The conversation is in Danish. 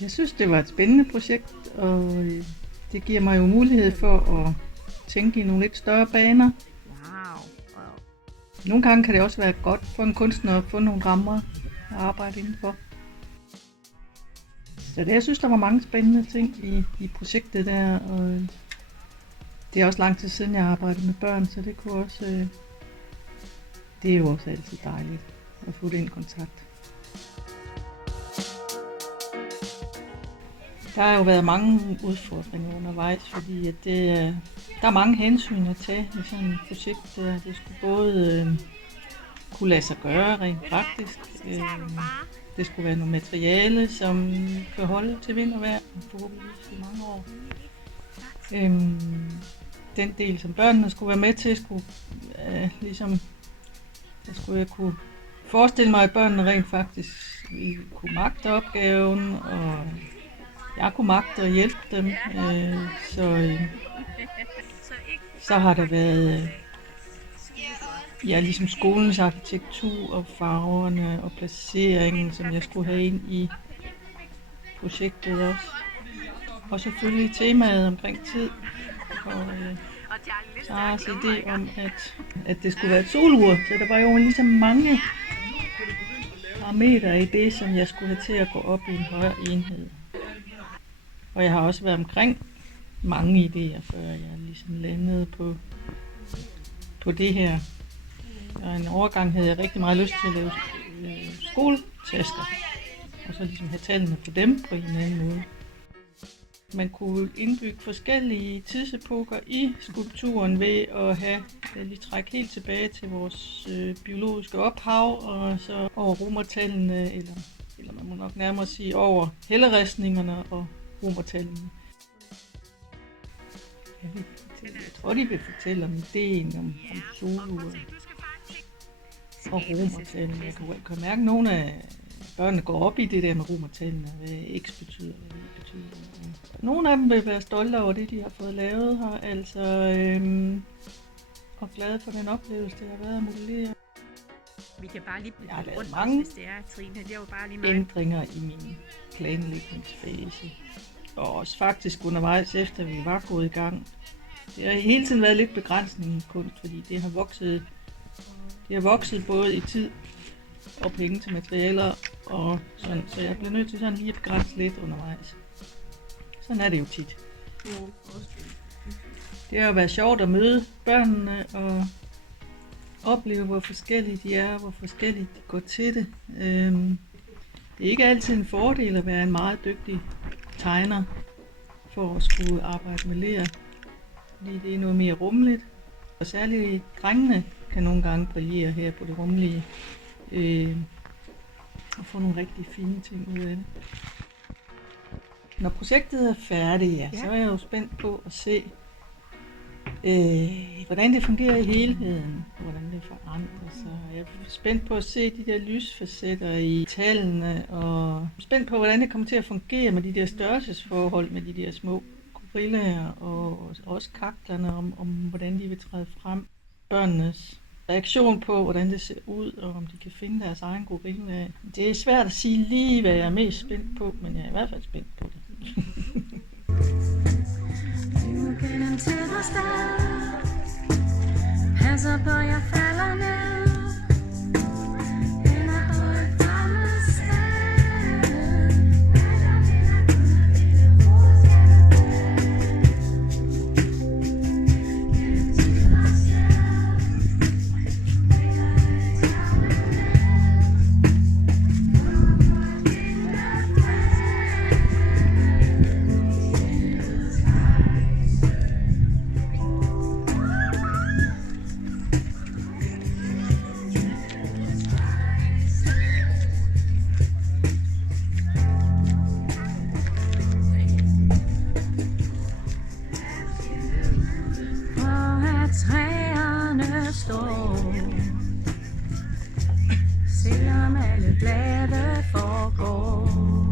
Jeg synes, det var et spændende projekt, og det giver mig jo mulighed for at tænke i nogle lidt større baner. Nogle gange kan det også være godt for en kunstner at få nogle rammer at arbejde indenfor. Så jeg synes, der var mange spændende ting i projektet der, og det er også lang tid siden, jeg har arbejdet med børn, så det kunne også, det er jo også altid dejligt at få den kontakt. Der har jo været mange udfordringer undervejs, fordi at der er mange hensyn at tage i sådan et projekt. Det skulle både kunne lade sig gøre rent praktisk. Det skulle være noget materiale, som kan holde til vind og vejr, forhåbentligvis i mange år. Den del, som børnene skulle være med til, skulle der skulle jeg kunne forestille mig, at børnene rent faktisk kunne magte opgaven, og jeg kunne magte at hjælpe dem. Så har der været ligesom skolens arkitektur og farverne og placeringen, som jeg skulle have ind i projektet også. Og selvfølgelig temaet omkring tid. Og Saras idé om, at det skulle være et solur. Så der var jo ligesom mange parametre i det, som jeg skulle have til at gå op i en højere enhed. Og jeg har også været omkring mange idéer, før jeg ligesom landede på det her. Og en overgang havde jeg rigtig meget lyst til at lave skoletasker, og så ligesom have tallene på dem på en eller anden måde. Man kunne indbygge forskellige tidsepoker i skulpturen ved at lige trække helt tilbage til vores biologiske ophav, og så over romertallene, eller man må nok nærmere sige over helleristningerne og romertallene. Jeg tror, de vil fortælle om ideen om soluret og romertallene. Jeg kan mærke, at nogle af børnene går op i det der med romertallene, hvad x betyder, hvad y betyder. Nogle af dem vil være stolte over det, de har fået lavet her, og glade for den oplevelse, det har været at modellere. Vi kan bare lige jeg har lavet mange hvis det er, Trine. Det er jo bare lige mig. ændringer i min planlægningsfase. Og også faktisk undervejs efter vi var gået i gang. Det har hele tiden været lidt begrænsning i kunst, fordi det har vokset både i tid og penge til materialer og sådan, så jeg bliver nødt til sådan lige at begrænse lidt undervejs. Sådan er det jo tit. Det har jo været sjovt at møde børnene og opleve, hvor forskellige de er, hvor forskelligt de går til det. Det er ikke altid en fordel at være en meget dygtig tegner for at skulle arbejde med ler, fordi det er noget mere rummeligt. Og særligt drengene kan nogle gange brillere her på det rummelige og få nogle rigtig fine ting ud af det. Når projektet er færdigt, så er jeg jo spændt på at se, hvordan det fungerer i helheden, hvordan det forandrer sig. Jeg er spændt på at se de der lysfacetter i tallene, og spændt på, hvordan det kommer til at fungere med de der størrelsesforhold med de der små gorillaer, og også kaklerne, om hvordan de vil træde frem. Børnenes reaktion på, hvordan det ser ud, og om de kan finde deres egen gorilla. Det er svært at sige lige, hvad jeg er mest spændt på, men jeg er i hvert fald spændt på det. Passer på, jeg falder ned. Træerne står, selvom glade forgår.